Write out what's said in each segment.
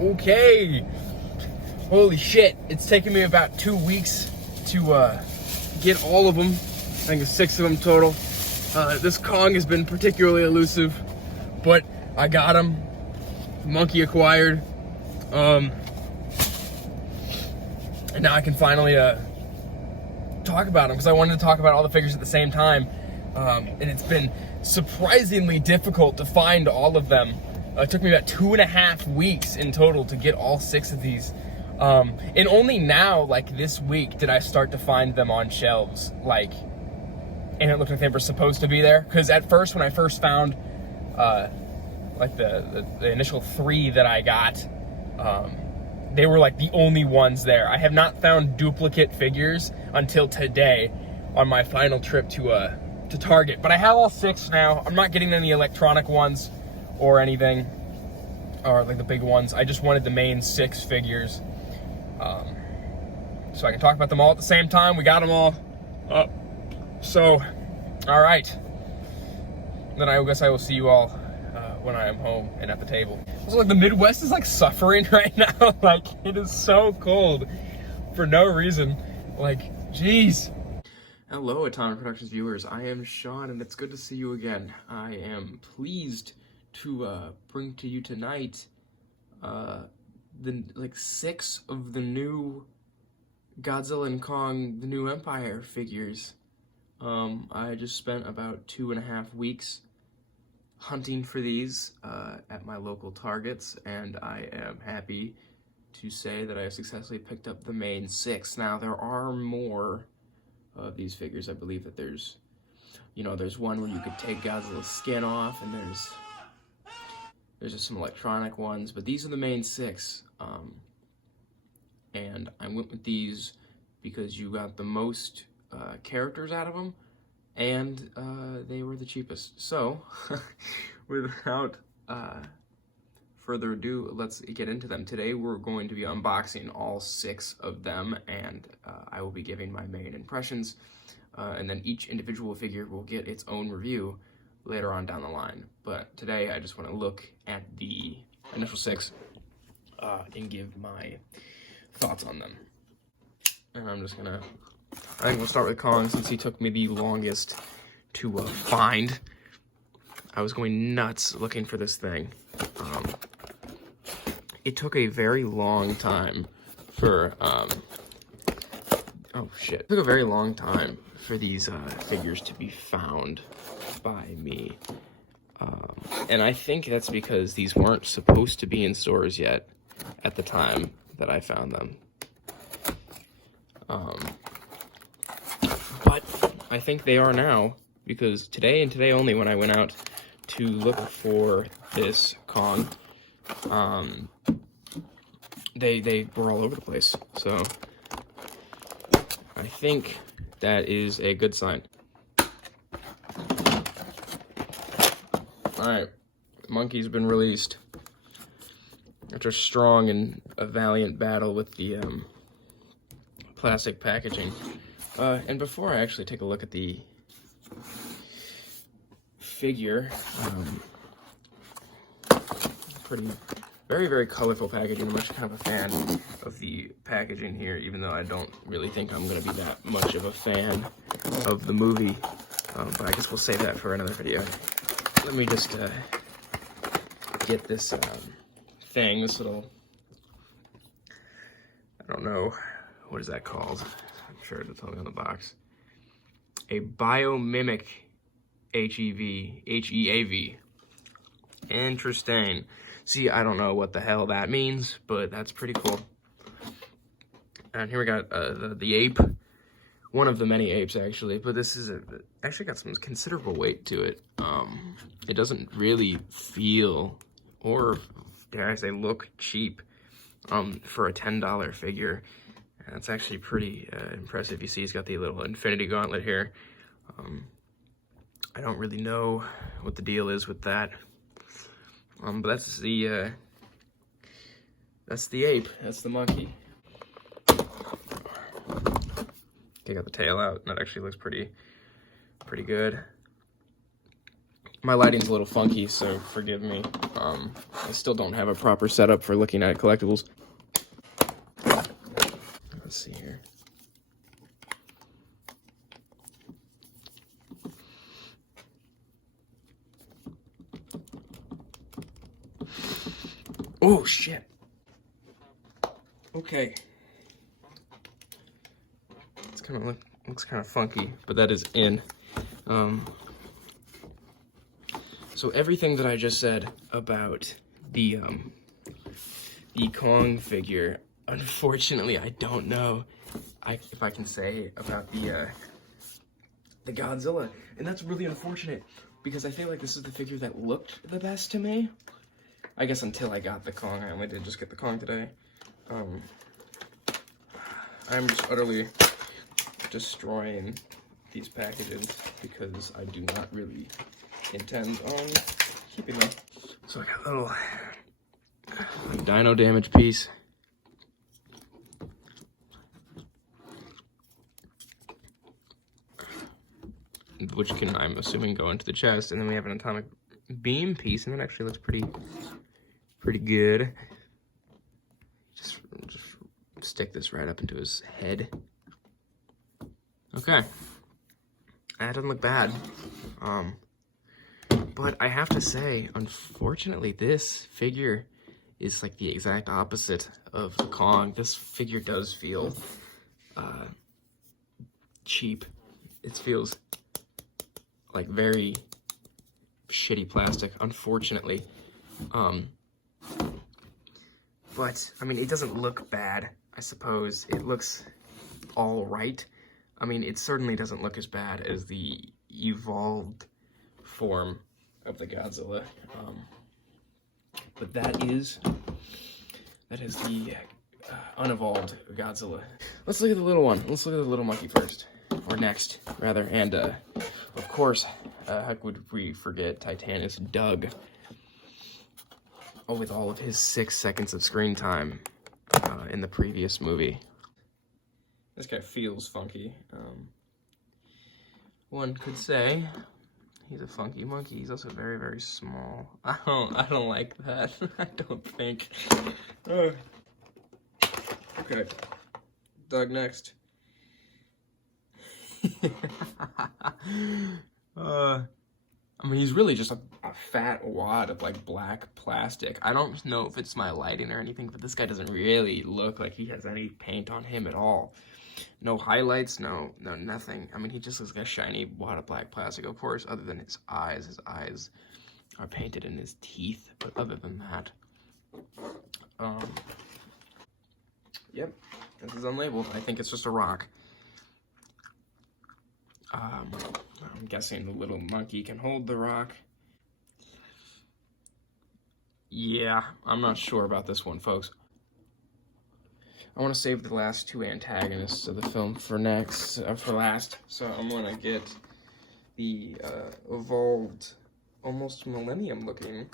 Okay. Holy shit. It's taken me about 2 weeks to get all of them. I think it's 6 of them total. This Kong has been particularly elusive, but I got him. Monkey acquired. And now I can finally talk about them, because I wanted to talk about all the figures at the same time. And it's been surprisingly difficult to find all of them. It took me about 2.5 weeks in total to get all 6 of these. And only now, like this week, did I start to find them on shelves, like, and it looked like they were supposed to be there. Because at first, when I first found, like the initial 3 that I got, they were like the only ones there. I have not found duplicate figures until today on my final trip to Target. But I have all 6 now. I'm not getting any electronic ones or anything, or like the big ones. I just wanted the main 6 figures. So I can talk about them all at the same time. We got them all up. So, all right. Then I guess I will see you all when I am home and at the table. Also, like, the Midwest is like suffering right now. Like, it is so cold for no reason. Like, jeez. Hello, Atomic Productions viewers. I am Sean, and it's good to see you again. I am pleased to bring to you tonight the 6 of the new Godzilla and Kong, the New Empire figures. I just spent about 2.5 weeks hunting for these at my local Targets, and I am happy to say that I have successfully picked up the main 6. Now, there are more of these figures. I believe that there's one where you could take Godzilla's skin off, and there's just some electronic ones, but these are the main 6. And I went with these because you got the most characters out of them, and they were the cheapest. So, without further ado, let's get into them. Today we're going to be unboxing all 6 of them, and I will be giving my main impressions, and then each individual figure will get its own review later on down the line. But today I just want to look at the initial 6 and give my thoughts on them. And I think we'll start with Kong, since he took me the longest to find. I was going nuts looking for this thing. It took a very long time for, It took a very long time for these figures to be found by me. And I think that's because these weren't supposed to be in stores yet at the time that I found them. But I think they are now, because today and today only, when I went out to look for this Kong, they were all over the place. So I think that is a good sign. Alright, Monkey's been released after a strong and a valiant battle with the plastic packaging. And before I actually take a look at the figure, very, very colorful packaging. I'm actually kind of a fan of the packaging here, even though I don't really think I'm going to be that much of a fan of the movie. But I guess we'll save that for another video. Let me just get this thing, this little, I don't know, what is that called? I'm sure it'll tell me on the box. A biomimic HEAV. Interesting. See, I don't know what the hell that means, but that's pretty cool. And here we got the ape. One of the many apes, actually, but this is actually got some considerable weight to it. It doesn't really feel, or dare I say, look cheap for a $10 figure. And that's actually pretty impressive. You see he's got the little infinity gauntlet here. I don't really know what the deal is with that. But that's the ape, that's the monkey. Okay, got the tail out. That actually looks pretty good. My lighting's a little funky, so forgive me. I still don't have a proper setup for looking at collectibles. Let's see here. Oh, shit. Okay. It's kind of looks kind of funky, but that is in. So everything that I just said about the Kong figure, unfortunately, I don't know if I can say about the Godzilla, and that's really unfortunate because I feel like this is the figure that looked the best to me. I guess until I got the Kong. I only did just get the Kong today. I'm just utterly destroying these packages because I do not really intend on keeping them. So I got a little dino damage piece. Which can, I'm assuming, go into the chest. And then we have an atomic beam piece, and that actually looks pretty good. Just stick this right up into his head. Okay. That doesn't look bad. But I have to say, unfortunately, this figure is like the exact opposite of the Kong. This figure does feel cheap. It feels like very shitty plastic, unfortunately. But, I mean, it doesn't look bad, I suppose. It looks all right. I mean, it certainly doesn't look as bad as the evolved form of the Godzilla. But that is the unevolved Godzilla. Let's look at the little one. Let's look at the little monkey first. Or next, rather. And, of course, how could we forget Titanus Doug? Oh, with all of his 6 seconds of screen time in the previous movie. This guy feels funky. One could say he's a funky monkey. He's also very, very small. I don't like that. I don't think. Okay. Doug next. I mean, he's really just a fat wad of, like, black plastic. I don't know if it's my lighting or anything, but this guy doesn't really look like he has any paint on him at all. No highlights, no nothing. I mean, he just looks like a shiny wad of black plastic, of course, other than his eyes. His eyes are painted in his teeth, but other than that. Yep, this is unlabeled. I think it's just a rock. I'm guessing the little monkey can hold the rock. Yeah, I'm not sure about this one, folks. I want to save the last 2 antagonists of the film for last. So I'm gonna get the evolved, almost millennium-looking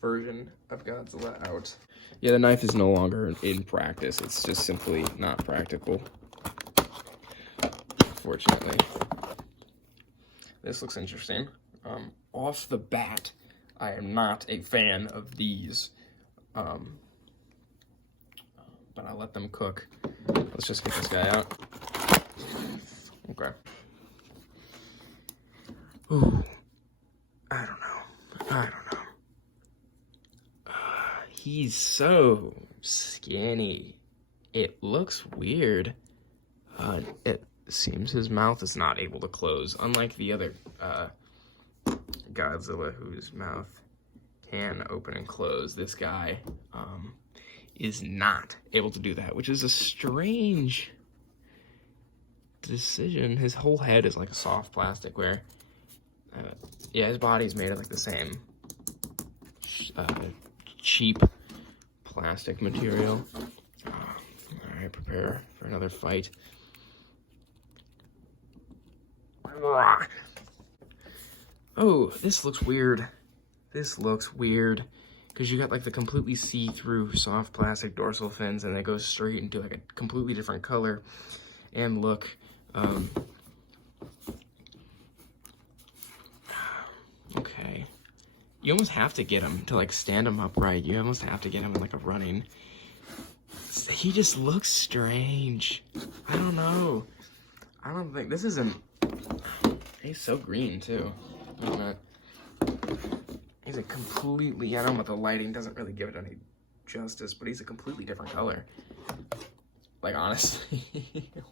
version of Godzilla out. Yeah, the knife is no longer in practice. It's just simply not practical. Fortunately. This looks interesting. Off the bat, I am not a fan of these. But I'll let them cook. Let's just get this guy out. Okay. Ooh. I don't know. He's so skinny. It looks weird. It seems his mouth is not able to close, unlike the other Godzilla, whose mouth can open and close. This guy is not able to do that, which is a strange decision. His whole head is like a soft plastic, where yeah, his body's made of like the same cheap plastic material. All right, prepare for another fight. Oh, this looks weird. This looks weird. Because you got like the completely see-through soft plastic dorsal fins, and it goes straight into like a completely different color and look. Okay. You almost have to get him to like stand him upright. You almost have to get him in like a running. He just looks strange. I don't know. I don't think this isn't. He's so green too. Look at that. He's a completely. I don't know if the lighting doesn't really give it any justice, but he's a completely different color. Like honestly,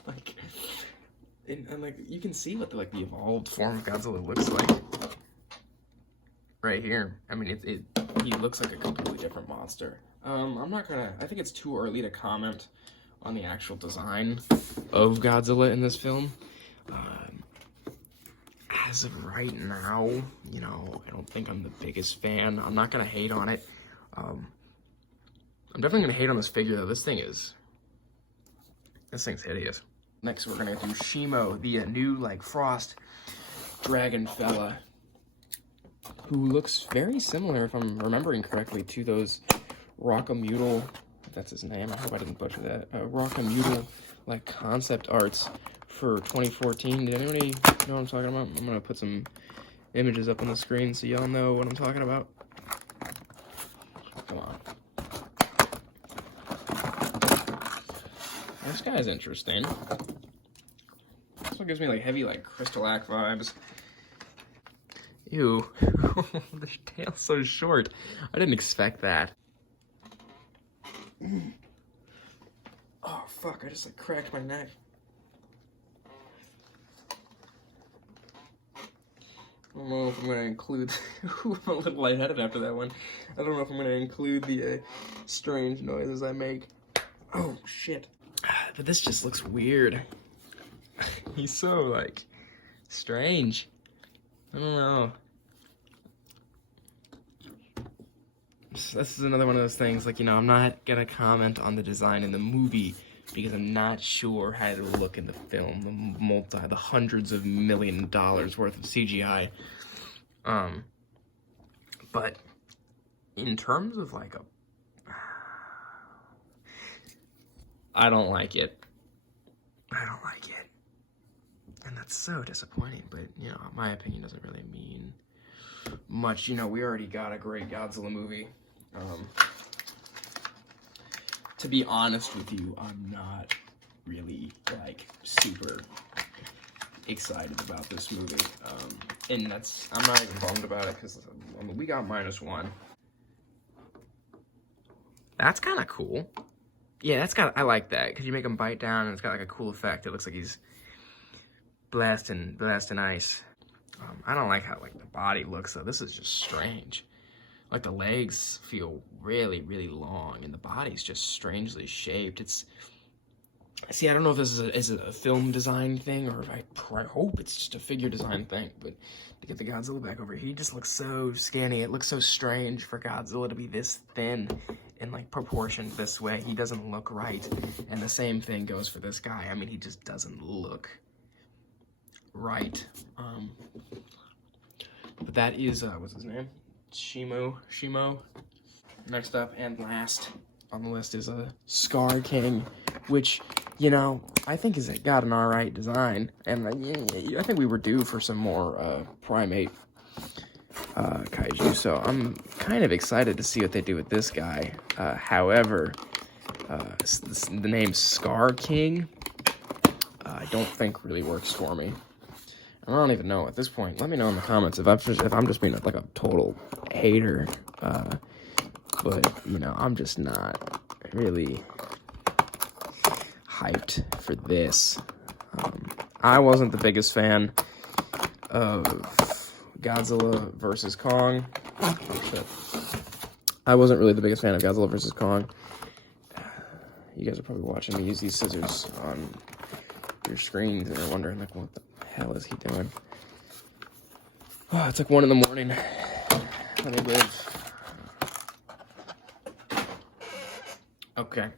like, and like you can see what the evolved form of Godzilla looks like. Right here. I mean, he looks like a completely different monster. I'm not gonna, I think it's too early to comment on the actual design of Godzilla in this film. As of right now, you know, I don't think I'm the biggest fan. I'm not gonna hate on it. I'm definitely gonna hate on this figure though. This thing's hideous. Next, we're gonna do Shimo, the new like frost dragon fella, who looks very similar, if I'm remembering correctly, to those Rockamutal, if that's his name, I hope I didn't butcher that, Rockamutal, like, concept arts for 2014. Did anybody know what I'm talking about? I'm gonna put some images up on the screen so y'all know what I'm talking about. Come on. This guy's interesting. This one gives me, like, heavy, like, Crystal Act vibes. Ew. The tail's so short. I didn't expect that. Oh, fuck. I just, like, cracked my neck. I don't know if I'm going to include... I'm a little lightheaded after that one. I don't know if I'm going to include the strange noises I make. Oh, shit. But this just looks weird. He's so, like, strange. I don't know. This is another one of those things, like, you know, I'm not gonna comment on the design in the movie because I'm not sure how it'll look in the film, the hundreds of $1 million worth of CGI. But in terms of, like, I don't like it. I don't like it. And that's so disappointing, but, you know, my opinion doesn't really mean much. You know, we already got a great Godzilla movie. To be honest with you, I'm not really, like, super excited about this movie. And I'm not even bummed about it, because we got -1. That's kind of cool. Yeah, I like that, because you make him bite down, and it's got, like, a cool effect. It looks like he's blasting ice. I don't like how, like, the body looks, though. This is just strange. Like, the legs feel really, really long, and the body's just strangely shaped. See, I don't know if this is a film design thing, or if I hope it's just a figure design thing, but to get the Godzilla back over here, he just looks so skinny. It looks so strange for Godzilla to be this thin and, like, proportioned this way. He doesn't look right, and the same thing goes for this guy. I mean, he just doesn't look right. But that is, what's his name? Shimo. Next up and last on the list is Scar King, which, you know, I think has got an alright design, and I think we were due for some more primate kaiju, so I'm kind of excited to see what they do with this guy. However, the name Scar King, I don't think really works for me. I don't even know at this point. Let me know in the comments if I'm just being like a total hater. But you know, I'm just not really hyped for this. I wasn't the biggest fan of Godzilla versus Kong. I wasn't really the biggest fan of Godzilla versus Kong. You guys are probably watching me use these scissors on your screens and are wondering, like, what the hell is he doing? Oh, it's like 1 in the morning. Let me live. Okay.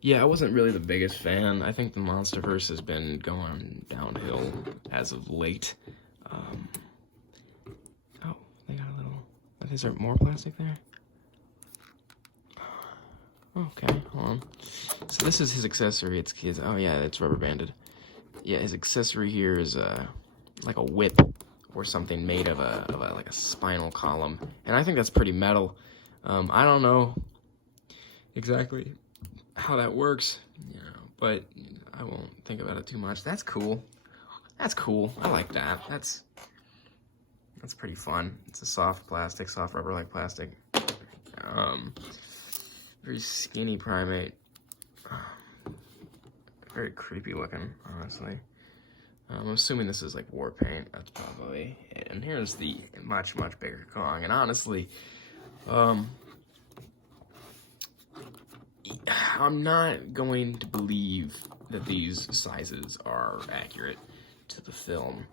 Yeah, I wasn't really the biggest fan. I think the MonsterVerse has been going downhill as of late. Oh, they got a little... Is there more plastic there? Okay, hold on. So this is his accessory. It's his... Oh, yeah, it's rubber banded. Yeah, his accessory here is like a whip or something made of a like a spinal column, and I think that's pretty metal. I don't know exactly how that works, you know, but I won't think about it too much. That's cool. That's cool. I like that. That's pretty fun. It's a soft plastic, soft rubber-like plastic. Very skinny primate. Very creepy looking, honestly. I'm assuming this is like war paint. That's probably it. And here's the much bigger Kong. And honestly, I'm not going to believe that these sizes are accurate to the film.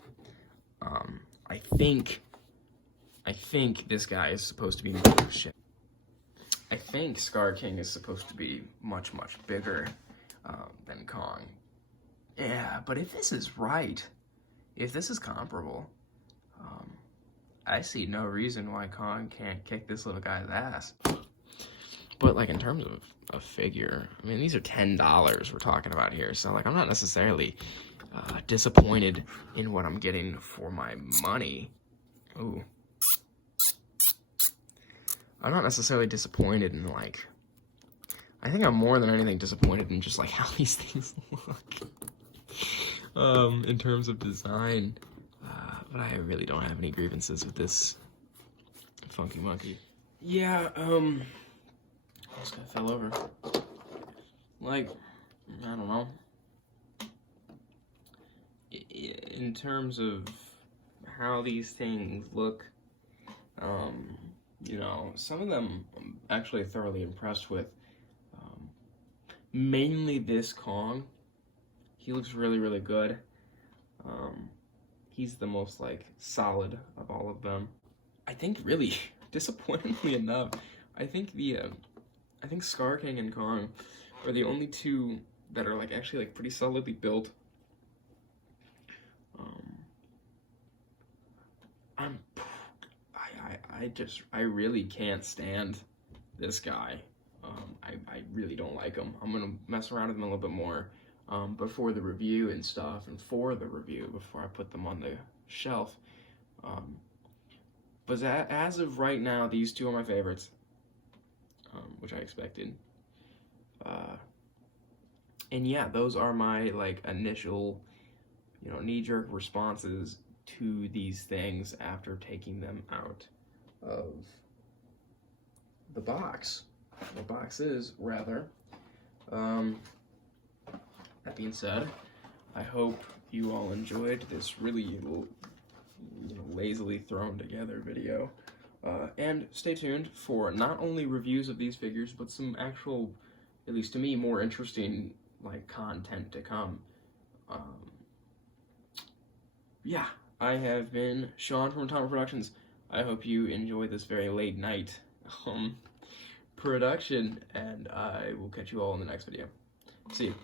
I think this guy is supposed to be I think Scar King is supposed to be much bigger than Kong. Yeah, but if this is right, if this is comparable, I see no reason why Kong can't kick this little guy's ass. But like in terms of a figure, I mean, these are $10 we're talking about here, so like I'm not necessarily disappointed in what I'm getting for my money. Ooh. I'm not necessarily disappointed in like, I think I'm more than anything disappointed in just like how these things look. In terms of design, but I really don't have any grievances with this funky monkey. Yeah, this guy fell over. Like, I don't know. In terms of how these things look, you know, some of them I'm actually thoroughly impressed with. Mainly this Kong. He looks really good. He's the most like solid of all of them. I think really, disappointingly enough, I think Scar King and Kong are the only two that are like actually like pretty solidly built. I really can't stand this guy. I really don't like him. I'm gonna mess around with him a little bit more before the review and stuff, and for the review before I put them on the shelf. But as of right now, these two are my favorites, which I expected. And yeah, those are my like initial, you know, knee-jerk responses to these things after taking them out of the box. The boxes, rather. That being said, I hope you all enjoyed this really, you know, lazily thrown together video. And stay tuned for not only reviews of these figures, but some actual, at least to me, more interesting like content to come. Yeah, I have been Sean from Atomic Productions. I hope you enjoy this very late night production, and I will catch you all in the next video. See you.